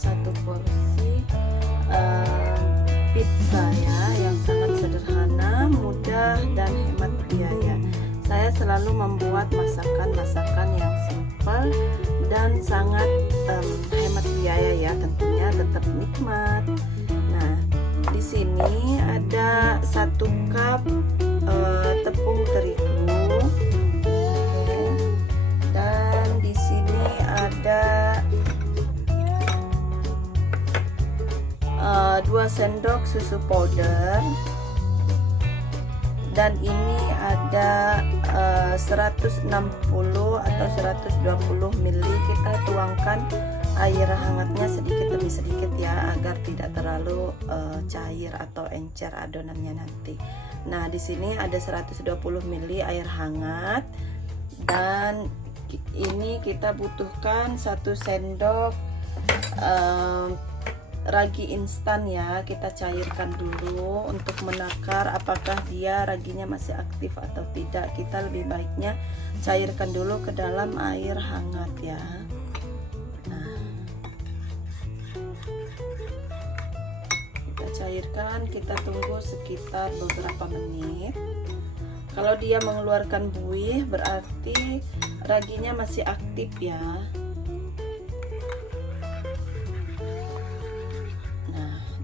satu porsi pizza ya, yang sangat sederhana, mudah dan hemat biaya. Saya selalu membuat masakan-masakan yang simpel dan sangat hemat biaya ya, tentunya tetap nikmat. Nah, di sini ada 1 cup tepung terigu. Oke. Dan di sini ada 2 sendok susu powder, dan ini ada 160 atau 120 ml. Kita tuangkan air hangatnya sedikit demi sedikit ya, agar tidak terlalu cair atau encer adonannya nanti. Nah, di sini ada 120 ml air hangat, dan ini kita butuhkan 1 sendok ragi instan ya. Kita cairkan dulu untuk menakar apakah dia raginya masih aktif atau tidak. Kita lebih baiknya cairkan dulu ke dalam air hangat ya. Nah, kita cairkan, kita tunggu sekitar beberapa menit. Kalau dia mengeluarkan buih berarti raginya masih aktif ya.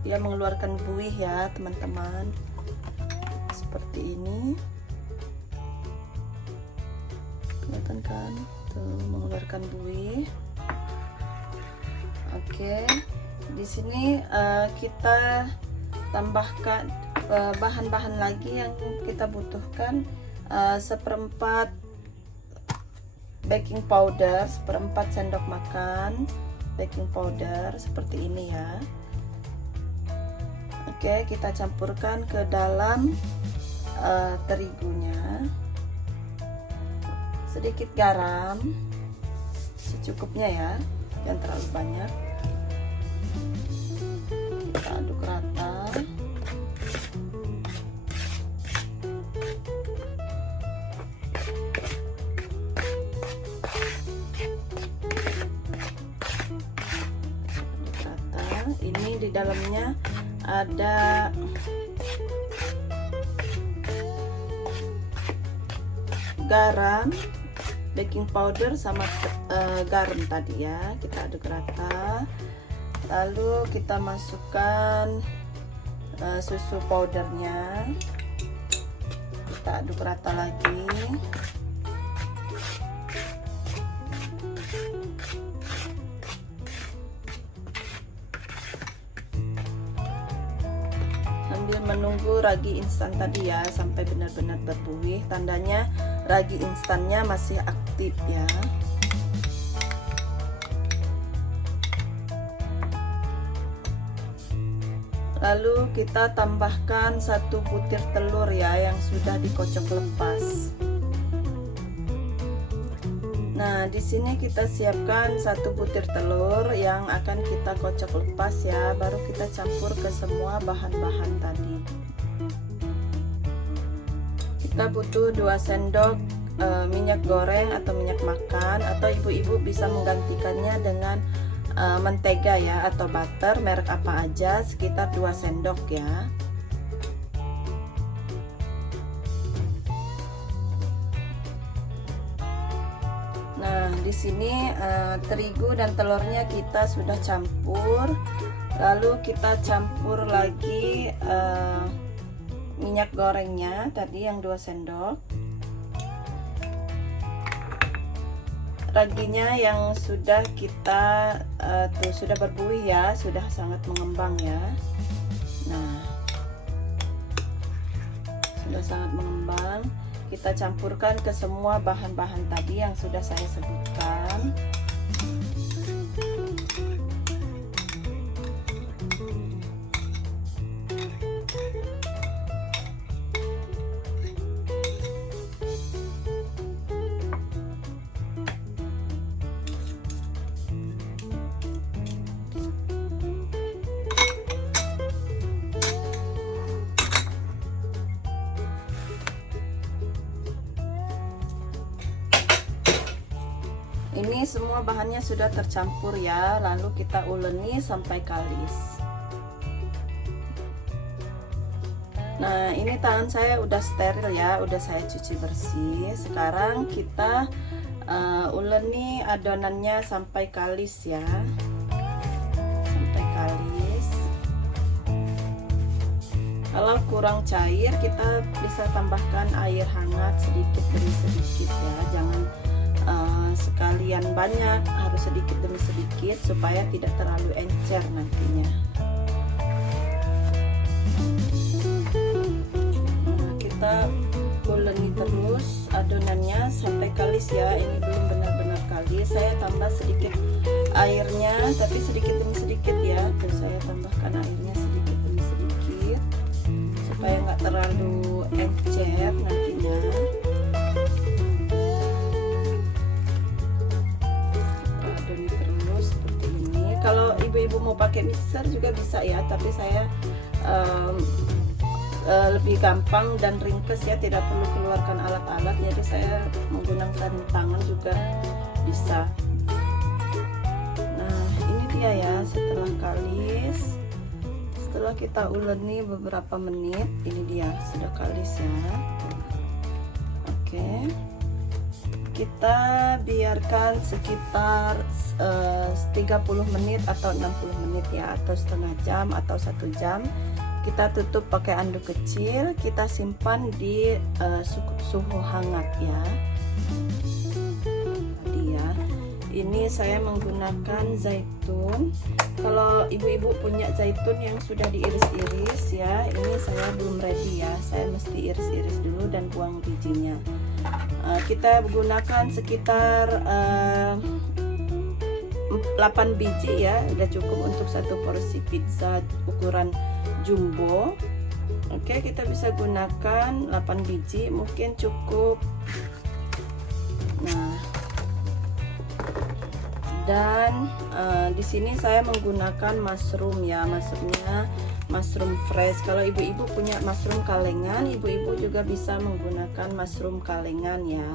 Dia mengeluarkan buih ya teman-teman, seperti ini, kelihatan kan tuh, mengeluarkan buih. Oke, di sini kita tambahkan bahan-bahan lagi yang kita butuhkan. 1/4 baking powder, 1/4 sendok makan baking powder, seperti ini ya. Oke, kita campurkan ke dalam terigunya. Sedikit garam secukupnya ya, jangan terlalu banyak. Kita aduk rata. Aduk rata. Ini di dalamnya ada garam, baking powder sama garam tadi ya. Kita aduk rata, lalu kita masukkan susu powdernya, kita aduk rata lagi. Sambil menunggu ragi instan tadi ya sampai benar-benar berbuih, tandanya ragi instannya masih aktif ya. Lalu kita tambahkan 1 butir telur ya, yang sudah dikocok lepas. Nah, di sini kita siapkan 1 butir telur yang akan kita kocok lepas ya, baru kita campur ke semua bahan-bahan tadi. Kita butuh 2 sendok minyak goreng atau minyak makan, atau ibu-ibu bisa menggantikannya dengan mentega ya, atau butter merek apa aja, sekitar 2 sendok ya. Nah, di sini terigu dan telurnya kita sudah campur. Lalu kita campur lagi minyak gorengnya tadi yang 2 sendok. Raginya yang sudah kita sudah berbuih ya, sudah sangat mengembang ya. Nah, sudah sangat mengembang. Kita campurkan ke semua bahan-bahan tadi yang sudah saya sebutkan. Ini semua bahannya sudah tercampur ya, lalu kita uleni sampai kalis. Nah, ini tangan saya udah steril ya, udah saya cuci bersih. Sekarang kita uleni adonannya sampai kalis ya, sampai kalis. Kalau kurang cair, kita bisa tambahkan air hangat sedikit demi sedikit ya, jangan sekalian banyak, harus sedikit demi sedikit supaya tidak terlalu encer nantinya. Nah, kita uleni terus adonannya sampai kalis ya. Ini belum benar-benar kalis, saya tambah sedikit airnya, tapi sedikit demi sedikit ya. Terus saya tambahkan airnya sedikit demi sedikit supaya nggak terlalu encer nantinya. Kalau ibu-ibu mau pakai mixer juga bisa ya, tapi saya lebih gampang dan ringkes ya, tidak perlu keluarkan alat-alat, jadi saya menggunakan tangan juga bisa. Nah, ini dia ya, setelah kalis, setelah kita uleni beberapa menit, ini dia sudah kalis ya. Oke, kita biarkan sekitar 30 menit atau 60 menit ya, atau setengah jam atau 1 jam. Kita tutup pakai anduk kecil, kita simpan di suhu hangat ya. Tadi ya, ini saya menggunakan zaitun. Kalau ibu-ibu punya zaitun yang sudah diiris-iris ya, ini saya belum ready ya, saya mesti iris-iris dulu dan buang bijinya. Kita gunakan sekitar 8 biji ya, udah cukup untuk satu porsi pizza ukuran jumbo. Oke, kita bisa gunakan 8 biji, mungkin cukup. Nah, dan di sini saya menggunakan mushroom ya, maksudnya mushroom fresh. Kalau ibu-ibu punya mushroom kalengan, ibu-ibu juga bisa menggunakan mushroom kalengan ya.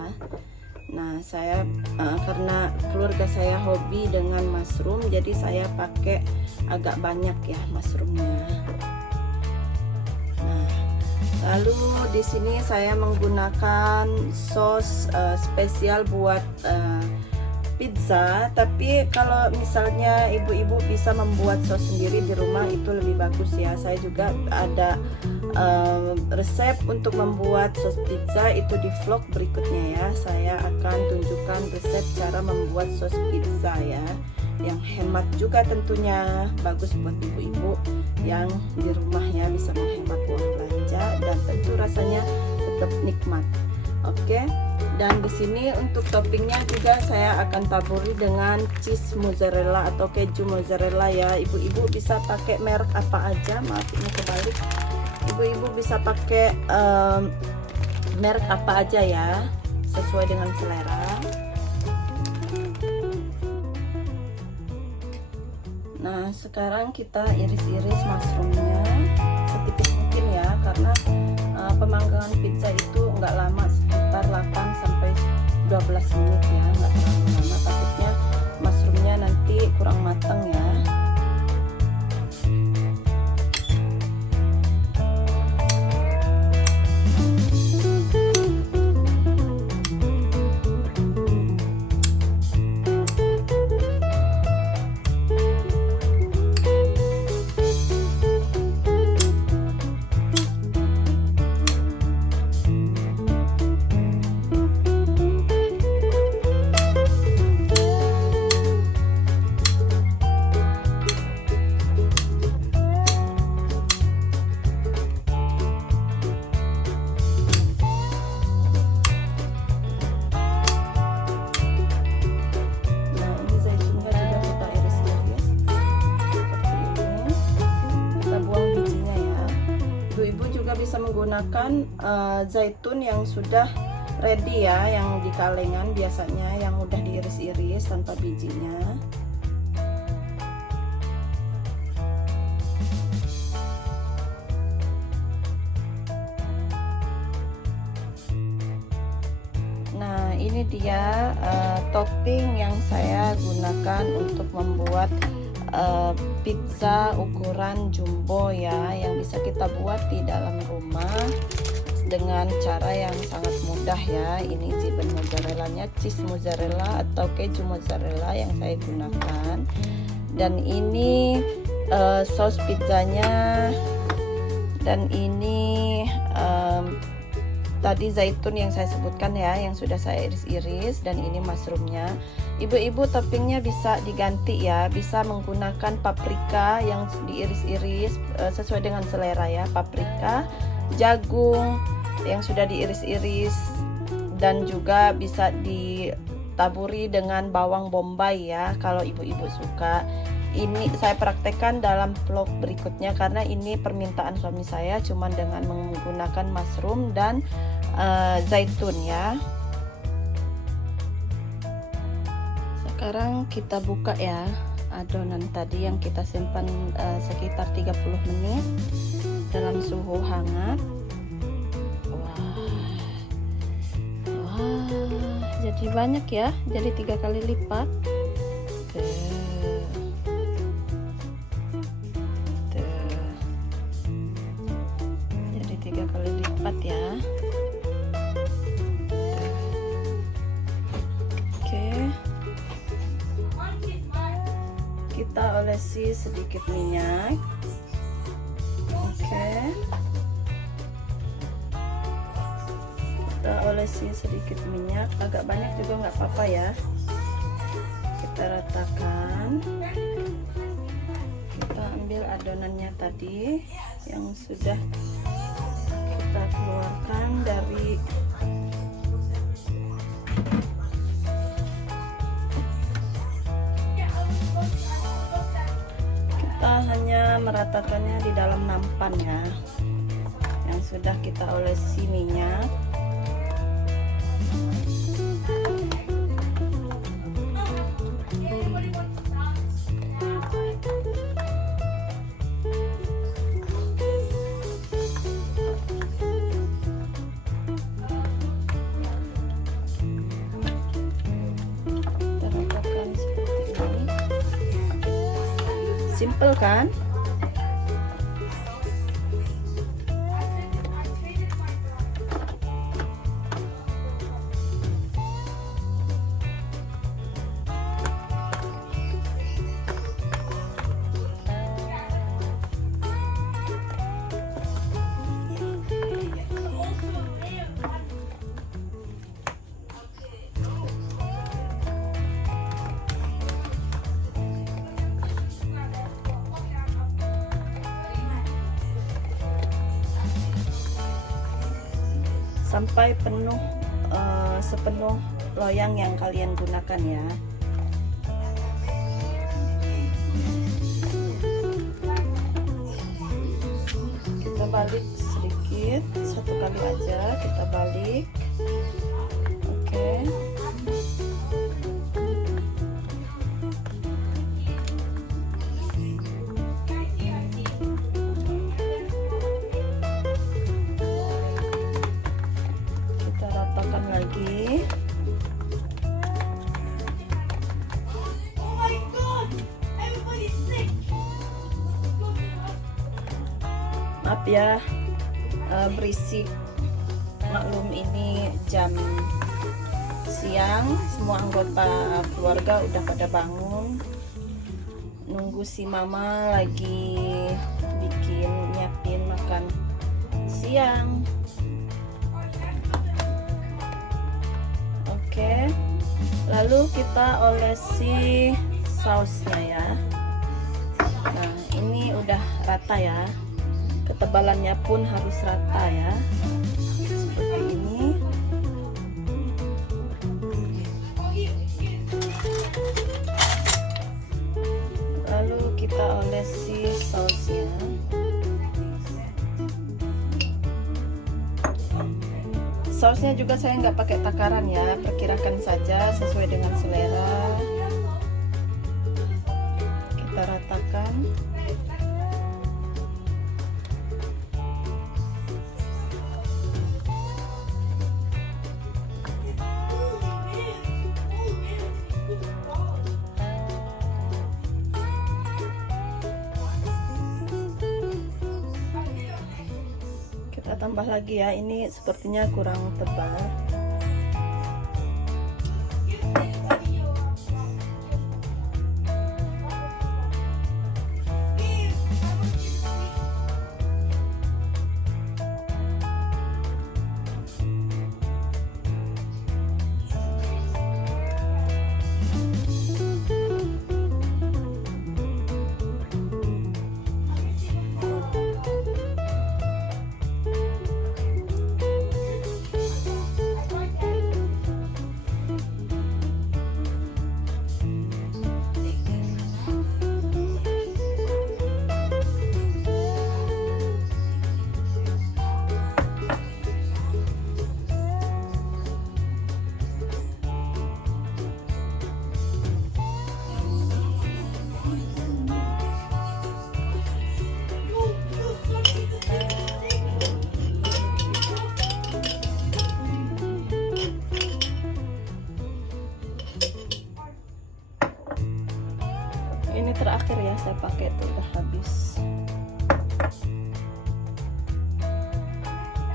Nah, saya karena keluarga saya hobi dengan mushroom, jadi saya pakai agak banyak ya mushroomnya. Nah, lalu di sini saya menggunakan sos spesial buat pizza, tapi kalau misalnya ibu-ibu bisa membuat sos sendiri di rumah itu lebih bagus ya. Saya juga ada resep untuk membuat sos pizza, itu di vlog berikutnya ya. Saya akan tunjukkan resep cara membuat sos pizza ya, yang hemat juga tentunya, bagus buat ibu-ibu yang di rumah ya, bisa menghemat uang belanja dan tentu rasanya tetap nikmat. Oke, dan di sini untuk toppingnya juga saya akan taburi dengan cheese mozzarella atau keju mozzarella ya. Ibu-ibu bisa pakai merek apa aja, maaf ini kebalik. Ibu-ibu bisa pakai merek apa aja ya, sesuai dengan selera. Nah, sekarang kita iris-iris mushroomnya setipis mungkin ya, karena pemanggangan pizza itu nggak lama, sekitar 8 sampai 12 menit ya, nggak terlalu lama, takutnya mushroomnya nanti kurang matang ya. Bisa menggunakan zaitun yang sudah ready ya, yang di kalengan biasanya, yang udah diiris-iris tanpa bijinya. Nah, ini dia topping yang saya gunakan untuk membuat pizza ukuran jumbo ya, yang bisa kita buat di dalam rumah dengan cara yang sangat mudah ya. Ini ziban mozzarellanya, cheese mozzarella atau keju mozzarella yang saya gunakan, dan ini saus pizzanya, dan ini tadi zaitun yang saya sebutkan ya, yang sudah saya iris-iris, dan ini mushroomnya. Ibu-ibu toppingnya bisa diganti ya, bisa menggunakan paprika yang diiris-iris sesuai dengan selera ya, paprika, jagung yang sudah diiris-iris, dan juga bisa ditaburi dengan bawang bombay ya kalau ibu-ibu suka. Ini saya praktekkan dalam vlog berikutnya karena ini permintaan suami saya, cuman dengan menggunakan mushroom dan zaitun ya. Sekarang kita buka ya adonan tadi yang kita simpan sekitar 30 menit dalam suhu hangat. Wah, jadi banyak ya, jadi 3 kali lipat. Jadi 3 kali lipat ya. Oke, kita olesi sedikit minyak. Oke, kita olesi sedikit minyak, agak banyak juga nggak apa-apa ya. Kita ratakan. Kita ambil adonannya tadi yang sudah kita keluarkan dari kita hanya meratakannya di dalam nampan ya, yang sudah kita olesi minyak. Simple kan? Sampai penuh sepenuh loyang yang kalian gunakan ya. Kita balik sedikit, 1 kali aja kita balik. Oke. Lagi maaf ya berisik, maklum ini jam siang, semua anggota keluarga udah pada bangun, nunggu si mama lagi nyiapin makan siang. Oke, lalu kita olesi sausnya ya. Nah, ini udah rata ya, ketebalannya pun harus rata ya, seperti ini. Lalu kita olesi sausnya. Sausnya juga saya nggak pakai takaran ya, perkirakan saja sesuai dengan selera. Kita ratakan. tambah lagi ya, ini sepertinya kurang tebal. Ini terakhir ya saya pakai, itu udah habis.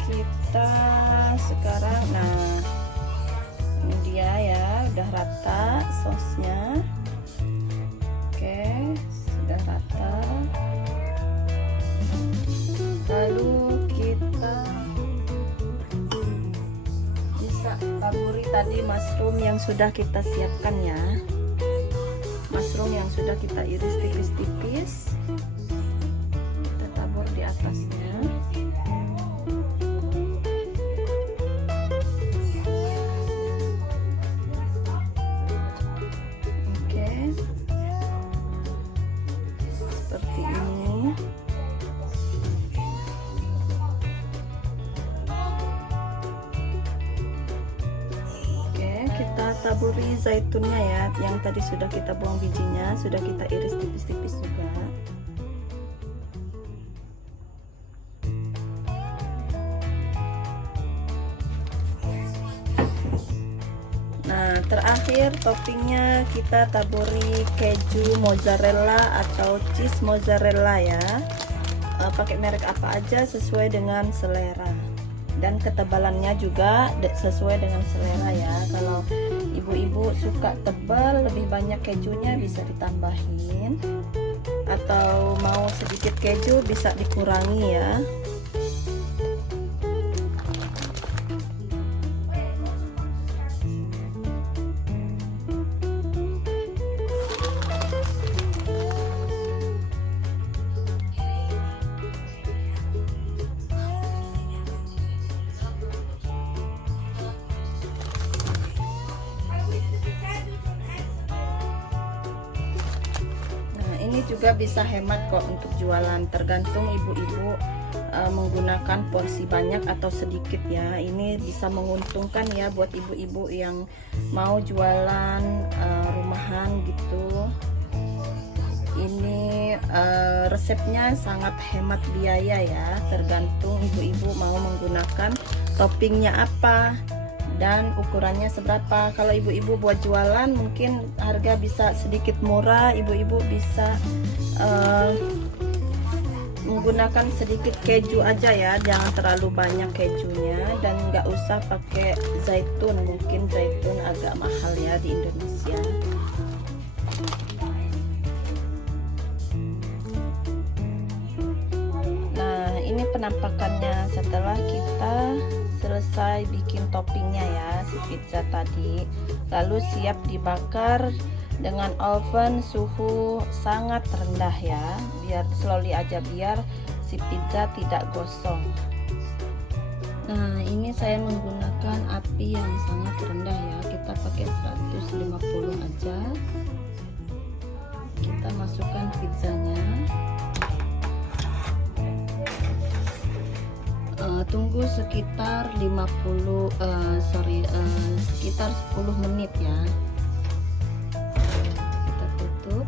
Kita sekarang, nah ini dia ya, udah rata sosnya. Oke, sudah rata. Lalu kita bisa taburi tadi mushroom yang sudah kita siapkan ya. Mushroom yang sudah kita iris tipis-tipis, kita tabur di atasnya. Oke, seperti ini. Kita taburi zaitunnya ya, yang tadi sudah kita buang bijinya, sudah kita iris tipis-tipis juga. Nah, terakhir toppingnya kita taburi keju mozzarella atau cheese mozzarella ya. Pakai merek apa aja sesuai dengan selera. Dan ketebalannya juga sesuai dengan selera ya. Kalau ibu-ibu suka tebal, lebih banyak kejunya bisa ditambahin, atau mau sedikit keju bisa dikurangi ya. Ini juga bisa hemat kok untuk jualan, tergantung ibu-ibu menggunakan porsi banyak atau sedikit ya. Ini bisa menguntungkan ya buat ibu-ibu yang mau jualan rumahan gitu. Ini resepnya sangat hemat biaya ya, tergantung ibu-ibu mau menggunakan toppingnya apa dan ukurannya seberapa. Kalau ibu-ibu buat jualan mungkin harga bisa sedikit murah, ibu-ibu bisa menggunakan sedikit keju aja ya, jangan terlalu banyak kejunya, dan nggak usah pakai zaitun, mungkin zaitun agak mahal ya di Indonesia. Nah, ini penampakannya setelah kita selesai bikin toppingnya ya, si pizza tadi. Lalu siap dibakar dengan oven suhu sangat rendah ya, biar slowly aja, biar si pizza tidak gosong. Nah, ini saya menggunakan api yang sangat rendah ya, kita pakai 150 aja. Kita masukkan pizzanya. Tunggu sekitar sekitar 10 menit ya. Kita tutup.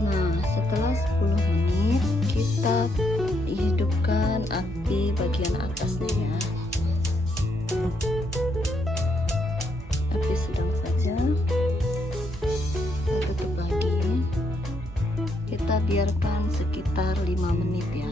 Nah, setelah 10 menit kita hidupkan api bagian atasnya ya. Api sedang saja. Kita tutup lagi. Kita biarkan sekitar 5 menit ya.